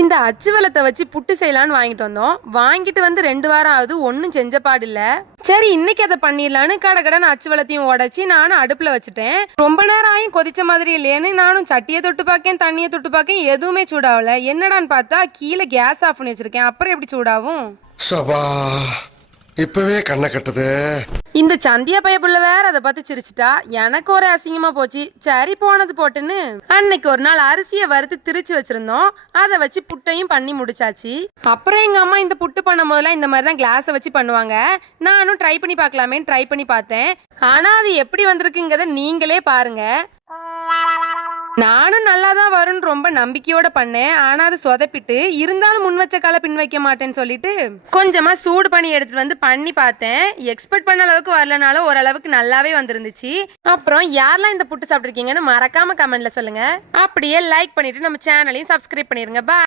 இந்த அச்சு வெள்ளத்தை வச்சு புட்டு செய்யலான்னு வாங்கிட்டு வந்தோம். வாங்கிட்டு வந்து 2 வாரம் ஆகுது, ஒன்றும் செஞ்ச பாடில்ல. சரி இன்னைக்கு அதை பண்ணிடலான்னு கடகடன்னு அச்சு வெள்ளத்தையும் உடைச்சி நானும் அடுப்புல வச்சுட்டேன். ரொம்ப நேரம் ஆயும் கொதிச்ச மாதிரி இல்லையேன்னு நானும் சட்டியை தொட்டு பார்க்கேன், தண்ணியை தொட்டு பார்க்கேன், எதுவுமே சூடாகல. என்னடான்னு பார்த்தா கீழே கேஸ் ஆஃப் பண்ணி வச்சிருக்கேன். அப்புறம் எப்படி சூடாகும்? இப்பவே கண்ணை கட்டுது. இந்த சந்தியா பையப்புள்ள வேற அதை பார்த்து சிரிச்சுட்டா. எனக்கு ஒரு அசிங்கமா போச்சு. சரி போனது போட்டுன்னு அன்னைக்கு ஒரு நாள் அரிசியை வறுத்து திரிச்சு வச்சிருந்தோம். அதை வச்சு புட்டையும் பண்ணி முடிச்சாச்சு. அப்புறம் எங்க அம்மா இந்த புட்டு பண்ணும் போதெல்லாம் இந்த மாதிரி தான் கிளாஸை வச்சு பண்ணுவாங்க. நானும் ட்ரை பண்ணி பார்க்கலாமேன்னு ட்ரை பண்ணி பார்த்தேன். ஆனா அது எப்படி வந்திருக்குங்கிறத நீங்களே பாருங்க. நானும் நல்லா தான் வரும்னு ரொம்ப நம்பிக்கையோட பண்ணேன். ஆனா அது சொதப்பிட்டு, இருந்தாலும் முன் வச்ச காலை பின் வைக்க மாட்டேன்னு சொல்லிட்டு கொஞ்சமா சூடு பண்ணி எடுத்துட்டு வந்து பண்ணி பார்த்தேன். எக்ஸ்பெக்ட் பண்ண அளவுக்கு வரலனாலும் ஓரளவுக்கு நல்லாவே வந்துருந்துச்சு. அப்புறம் யாரெல்லாம் இந்த புட்டு சாப்பிட்டுருக்கீங்கன்னு மறக்காம கமெண்ட்ல சொல்லுங்க. அப்படியே லைக் பண்ணிட்டு நம்ம சேனலையும் சப்ஸ்கிரைப் பண்ணிருங்க. பாய்.